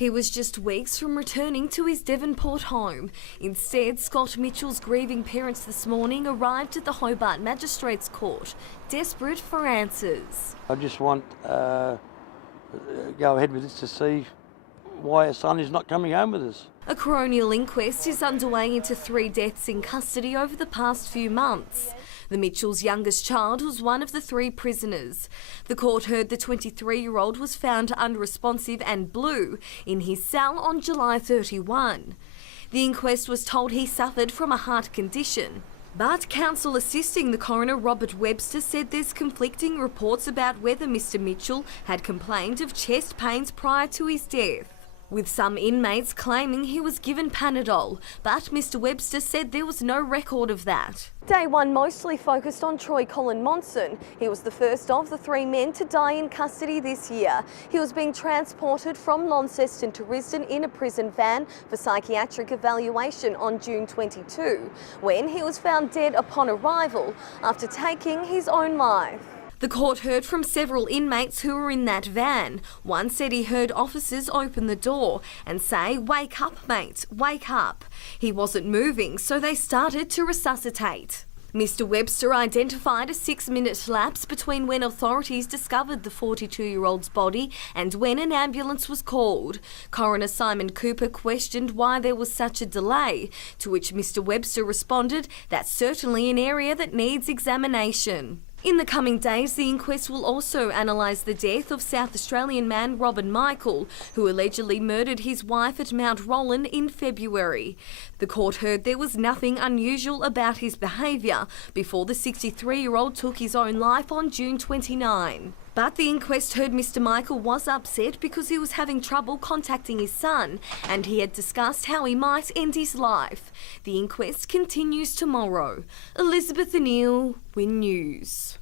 He was just weeks from returning to his Devonport home. Instead, Scott Mitchell's grieving parents this morning arrived at the Hobart Magistrates Court, desperate for answers. I just want go ahead with this to see why our son is not coming home with us. A coronial inquest is underway into 3 deaths in custody over the past few months. The Mitchells' youngest child was one of the 3 prisoners. The court heard the 23-year-old was found unresponsive and blue in his cell on July 31. The inquest was told he suffered from a heart condition. But counsel assisting the coroner, Robert Webster, said there's conflicting reports about whether Mr Mitchell had complained of chest pains prior to his death, with some inmates claiming he was given Panadol, but Mr Webster said there was no record of that. Day 1 mostly focused on Troy Colin Monson. He was the first of the 3 men to die in custody this year. He was being transported from Launceston to Risdon in a prison van for psychiatric evaluation on June 22, when he was found dead upon arrival after taking his own life. The court heard from several inmates who were in that van. One said he heard officers open the door and say, "Wake up, mate, wake up." He wasn't moving, so they started to resuscitate. Mr Webster identified a 6-minute lapse between when authorities discovered the 42-year-old's body and when an ambulance was called. Coroner Simon Cooper questioned why there was such a delay, to which Mr Webster responded, "That's certainly an area that needs examination." In the coming days, the inquest will also analyse the death of South Australian man Robin Michael, who allegedly murdered his wife at Mount Roland in February. The court heard there was nothing unusual about his behaviour before the 63-year-old took his own life on June 29. But the inquest heard Mr Michael was upset because he was having trouble contacting his son and he had discussed how he might end his life. The inquest continues tomorrow. Elizabeth O'Neill, Win News.